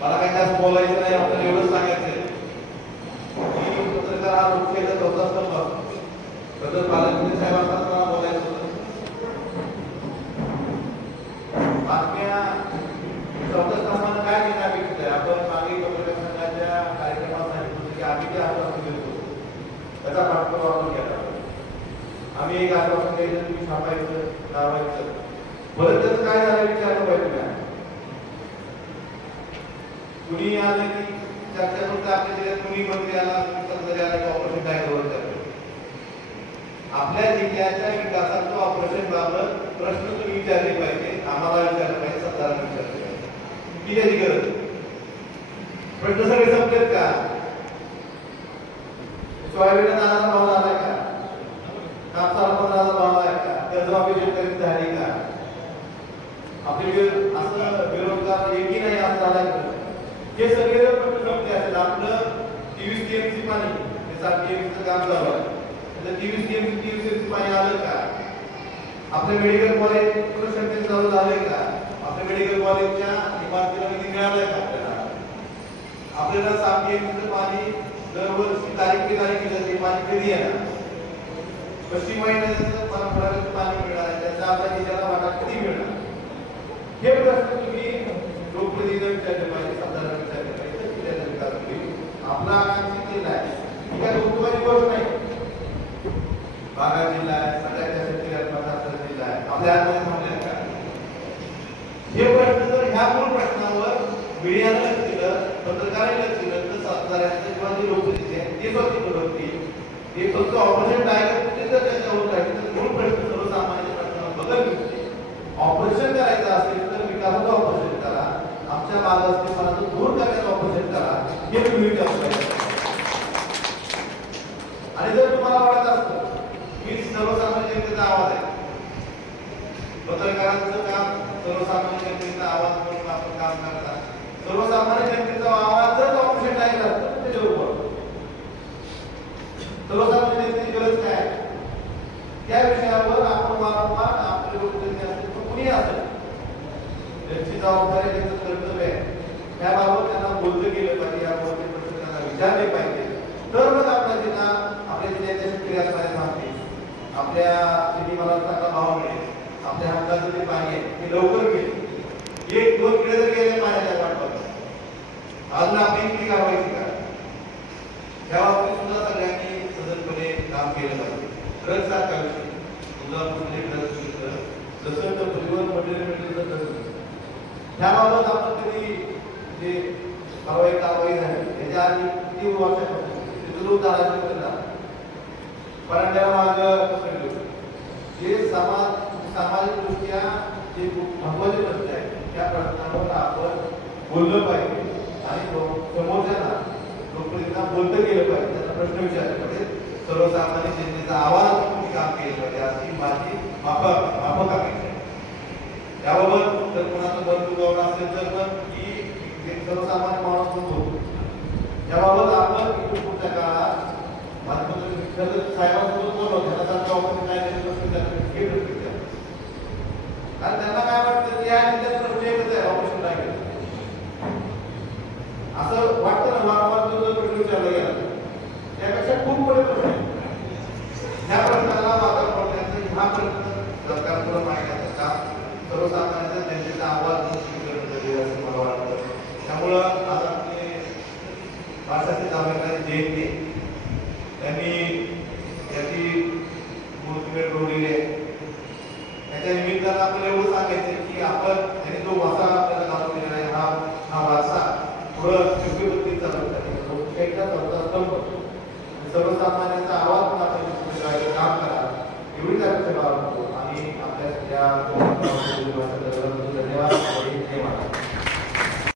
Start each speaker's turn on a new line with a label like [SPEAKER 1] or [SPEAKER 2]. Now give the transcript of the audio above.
[SPEAKER 1] मला काही जास्त बोलायचं नाही आपल्याला एवढंच सांगायचंय. की पत्रकार हा मुख्य चौथा स्तंभ. असतो बद्दल पालकमंत्री साहेबांना मला बोलायचं होतं. बातम्या चौथ्या स्तंभानं काय घेणं अपेक्षित आहे आपण मागे पत्रकार संघाच्या कार्यक्रमात सांगितलं होतं की आम्ही ते आश्वासन देत होतो त्याचा पाठपुरावा आपण केला आम्ही एक आश्वासन द्यायचं तुम्ही छापायचं लावायचं. परत त्याचं काय झालं विचार पाहिजे का कुणी आलं की चर्चा फक्त आपल्या जिल्ह्यात कुणी मंत्री आला जरी आला की ऑपरेशन काय करून करतो आपल्या जिल्ह्याच्या विकासाचं ऑपरेशन बाबत प्रश्न तुम्ही विचारले पाहिजे आम्हाला विचारले पाहिजे सत्तारांना विचारले पाहिजे. की त्याची गरज प्रश्न सगळे संपलेत का? सोयाबीन नाना भाव झालाय का कापसाला पंधरा भाव आहे का कर्जमाफी शेतकरी झाली का आपले विरोध असं बेरोजगार एकही नाही असं झालाय का? हे सगळे जर प्रश्न संपले असेल आपलं तेवीस टीएमसी पाणी हे सात टीएमसीचं काम चालू आहे. तर तेवीस टीएमसी टीएमसी पाणी आलं का? आपलं मेडिकल कॉलेज पूर्ण चालू झालंय का? आपल्या मेडिकल कॉलेजच्या इमारतीला निधी मिळालाय का आपल्याला? आपल्याला सात टीएमसीचं पाणी दरवर्षी तारीख ते तारीख दिलं ते पाणी कधी येणार? पश्चिम महिन्याचं मराठवाड्याचं पाणी मिळणार त्याचा आपल्या जिल्ह्याला वाटा कधी मिळणार? हे प्रश्न तुम्ही लोकप्रतिनिधी विचारले पाहिजे सत्तारा विचारले पाहिजे तर जिल्ह्याचा विकास होईल आपला आकांक्षित जिल्हा आहे ही काय कौतुकाची गोष्ट नाही बागा आहे सगळ्याच्या शेतकऱ्यात असलेला जिल्हा आहे. आपल्या हातमध्ये थांबले का? हे प्रश्न जर ह्या मूळ प्रश्नावर मीडियानं लक्ष दिलं पत्रकारांनी लक्ष दिलं तर साताऱ्याचं किंवा जे लोक आहेत ते स्वतंत्र होतील. ते फक्त ऑपरेशन डायरेक्ट जर त्याच्यावर राहिले तर मूळ प्रश्न सर्वसामान्य प्रश्न बदल ऑपरेशन करायचं असेल तर विकासाचं ऑपरेशन करा. आमच्या मागासलेपणाचं दूर करण्याचं ऑपरेशन करा. हे तुम्ही विचार पाहिजे आणि जर तुम्हाला वाटत असतं मी सर्वसामान्य जनतेचा आवाज आहे पत्रकारांचं काम सर्वसामान्य जनतेचा आवाज म्हणून आपण काम करता. सर्वसामान्य जनतेचा आवाज जर ऑपरेशन नाही करत त्याच्यावर सर्वसामान्य जनतेची गरज काय त्या विषयावर आपण वारंवार आपले लोकप्रतिनिधी असतील किंवा कुणी असेल त्यांची जबाबदारी त्यांचं कर्तव्य आहे. त्याबाबत त्यांना बोललं गेलं पाहिजे याबाबत प्रश्न त्यांना विचारले पाहिजे. तर मग आपल्या जिल्हा आपल्या जिल्ह्याच्या शेतकरी आत्महत्या आपल्या सिनेमाला आपल्या हातात जे पाणी आहे ते लवकर गेले एक दोन किडे जर गेले पाण्याच्या वाटपात अजून आपली किती कारवाईची का? त्या बाबतीत सुद्धा सगळ्यांनी सदनपणे काम केलं पाहिजे. ड्रग सारखा विषय तुळजापूरमध्ये ड्रग विरुद्ध जसं तर परिवहन मटेरियल मिळतं तसं त्याबाबत आपण कधी जे कारवाई कारवाई झाली त्याच्या आधी किती वर्षापासून तिथं उतारायचं करणार परांड्याला माग जे समाज सामाजिकदृष्ट्या जे महत्त्वाचे प्रश्न आहेत त्या प्रश्नावर आपण बोललं पाहिजे. आणि समोरच्याला लोकप्रतिनिधींना बोलतं गेलं पाहिजे त्यांना प्रश्न विचारले पाहिजे. सर्वसामान्य जनतेचा आवाज तुम्ही काम केलं पाहिजे अशी माझी माफक माफक आहे. याबाबत जर कोणाचं बंद दुखावलं असेल तर मग ही एक सर्वसामान्य माणूस होतो याबाबत आपण पुढच्या काळात माझ्या साहेबांसोबत बोललो त्यांना सांगतो नाही.